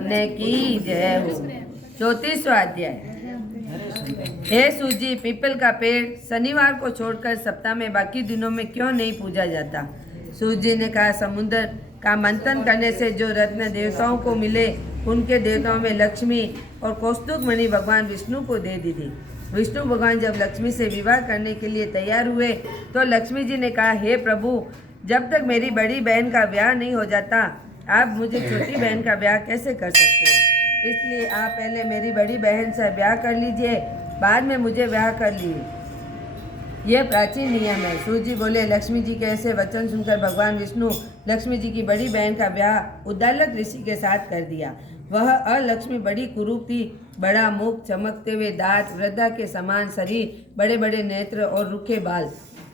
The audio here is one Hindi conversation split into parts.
ने की जय हो। 34वां अध्याय। हे सूजी, पीपल का पेड़ शनिवार को छोड़कर सप्ताह में बाकी दिनों में क्यों नहीं पूजा जाता? सूजी ने कहा, समुद्र का मंथन करने से जो रत्न देवताओं को मिले, उनके देवताओं में लक्ष्मी और कौस्तुभ मणि भगवान विष्णु को दे दी थी। विष्णु भगवान जब लक्ष्मी से विवाह करने के लिए तैयार हुए तो लक्ष्मी जी ने कहा, हे प्रभु, जब तक मेरी बड़ी बहन का ब्याह नहीं हो जाता, आप मुझे छोटी बहन का ब्याह कैसे कर सकते हो? इसलिए आप पहले मेरी बड़ी बहन से ब्याह कर लीजिए, बाद में मुझे ब्याह कर लीजिए। यह प्राचीन नियम है। सूजी बोले, लक्ष्मी जी के ऐसे वचन सुनकर भगवान विष्णु लक्ष्मी जी की बड़ी बहन का ब्याह उद्दालक ऋषि के साथ कर दिया। वह अलक्ष्मी बड़ी कुरूप थी, बड़ा मुख, चमकते हुए दांत, वृद्धा के समान शरीर, बड़े बड़े नेत्र और रुखे बाल।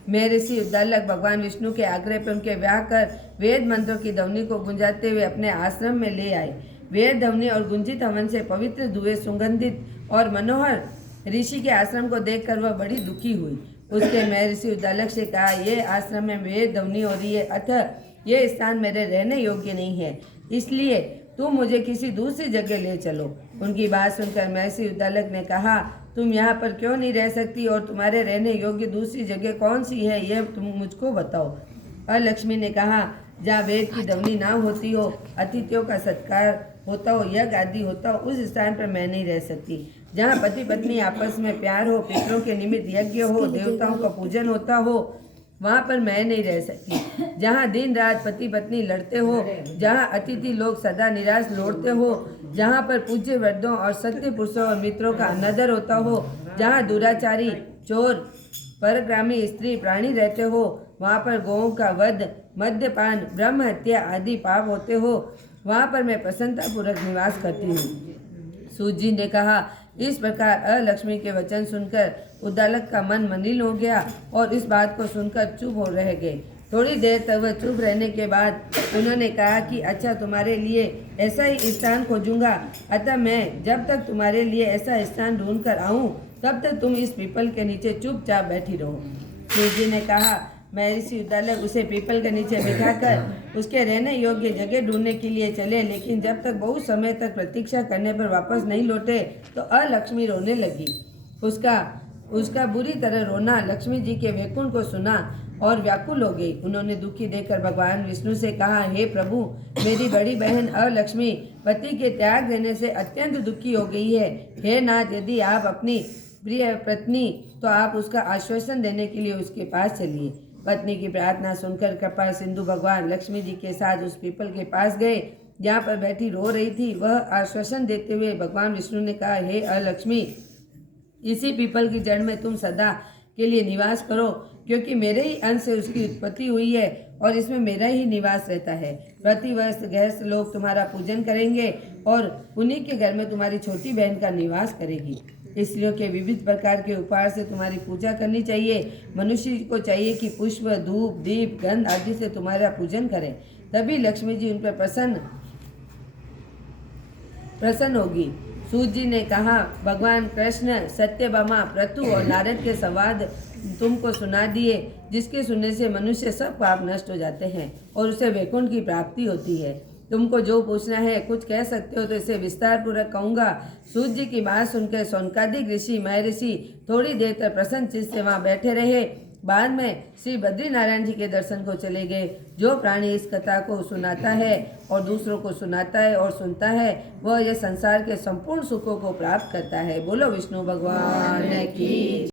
महर्षि उद्दालक भगवान विष्णु के आग्रह पर उनके ब्याह कर वेद मंत्रों की ध्वनि को गुंजाते हुए अपने आश्रम में ले आए। वेद ध्वनि और गुंजित हवन से पवित्र धुएं सुगंधित और मनोहर ऋषि के आश्रम को देखकर वह बड़ी दुखी हुई। उसके महर्षि उद्दालक से कहा, ये आश्रम में वेद ध्वनि हो रही है, अतः ये स्थान मेरे रहने योग्य नहीं है, इसलिए तुम मुझे किसी दूसरी जगह ले चलो। उनकी बात सुनकर महर्षि उद्दालक ने कहा, तुम यहाँ पर क्यों नहीं रह सकती और तुम्हारे रहने योग्य दूसरी जगह कौन सी है, यह तुम मुझको बताओ। अलक्ष्मी ने कहा, जहाँ वेद की ध्वनि ना होती हो, अतिथियों का सत्कार होता हो, यज्ञ आदि होता हो, उस स्थान पर मैं नहीं रह सकती। जहाँ पति पत्नी आपस में प्यार हो, पितरों के निमित्त यज्ञ हो, देवताओं का पूजन होता हो, वहाँ पर मैं नहीं रह सकती। जहाँ दिन रात पति पत्नी लड़ते हो, जहाँ अतिथि लोग सदा निराश लौटते हो, जहाँ पर पूज्य वृद्धों और सत्य पुरुषों और मित्रों का अनादर होता हो, जहाँ दुराचारी, चोर, परग्रामी स्त्री प्राणी रहते हो, वहाँ पर गौओं का वध, मद्यपान, ब्रह्म हत्या आदि पाप होते हो, वहाँ पर मैं प्रसन्नतापूर्वक निवास करती हूँ। सूजी ने कहा, इस प्रकार अलक्ष्मी के वचन सुनकर उद्दालक का मन मलिन हो गया और इस बात को सुनकर चुप हो रह गए। थोड़ी देर तक वह चुप रहने के बाद उन्होंने कहा कि अच्छा, तुम्हारे लिए ऐसा ही स्थान खोजूंगा, अतः मैं जब तक तुम्हारे लिए ऐसा स्थान ढूंढ कर आऊँ, तब तक तुम इस पीपल के नीचे चुपचाप बैठी रहो। सूजी ने कहा, महर्षि उद्दालक उसे पीपल के नीचे बिठाकर उसके रहने योग्य जगह ढूंढने के लिए चले, लेकिन जब तक बहुत समय तक प्रतीक्षा करने पर वापस नहीं लौटे तो अलक्ष्मी रोने लगी। उसका बुरी तरह रोना लक्ष्मी जी के वैकुंठ को सुना और व्याकुल हो गई। उन्होंने दुखी देखकर भगवान विष्णु से कहा, हे प्रभु, मेरी बड़ी बहन अलक्ष्मी पति के त्याग देने से अत्यंत दुखी हो गई है। हे नाथ, यदि आप अपनी प्रिय पत्नी, तो आप उसका आश्वासन देने के लिए उसके पास चलिए। पत्नी की प्रार्थना सुनकर कृपा सिंधु भगवान लक्ष्मी जी के साथ उस पीपल के पास गए जहाँ पर बैठी रो रही थी। वह आश्वासन देते हुए भगवान विष्णु ने कहा, हे अलक्ष्मी, इसी पीपल की जड़ में तुम सदा के लिए निवास करो, क्योंकि मेरे ही अंश से उसकी उत्पत्ति हुई है और इसमें मेरा ही निवास रहता है। प्रतिवर्ष गृहस्थ लोग तुम्हारा पूजन करेंगे और उन्हीं के घर में तुम्हारी छोटी बहन का निवास करेगी। स्त्रियों के विविध प्रकार के उपहार से तुम्हारी पूजा करनी चाहिए। मनुष्य को चाहिए कि पुष्प, धूप, दीप, गंध आदि से तुम्हारा पूजन करें, तभी लक्ष्मी जी उन पर प्रसन्न होगी। सूजी ने कहा, भगवान कृष्ण, सत्यभामा, पृथु और नारद के संवाद तुमको सुना दिए, जिसके सुनने से मनुष्य सब पाप नष्ट हो जाते हैं और उसे वैकुंठ की प्राप्ति होती है। तुमको जो पूछना है कुछ कह सकते हो तो इसे विस्तार पूर्वक कहूँगा। सूत जी की बात सुनकर सौनकादिक ऋषि महर्षि थोड़ी देर तक प्रसन्न चित्त से वहाँ बैठे रहे। बाद में श्री बद्रीनारायण जी के दर्शन को चले गए। जो प्राणी इस कथा को सुनाता है और दूसरों को सुनाता है और सुनता है, वह यह संसार के संपूर्ण सुखों को प्राप्त करता है। बोलो विष्णु भगवान की।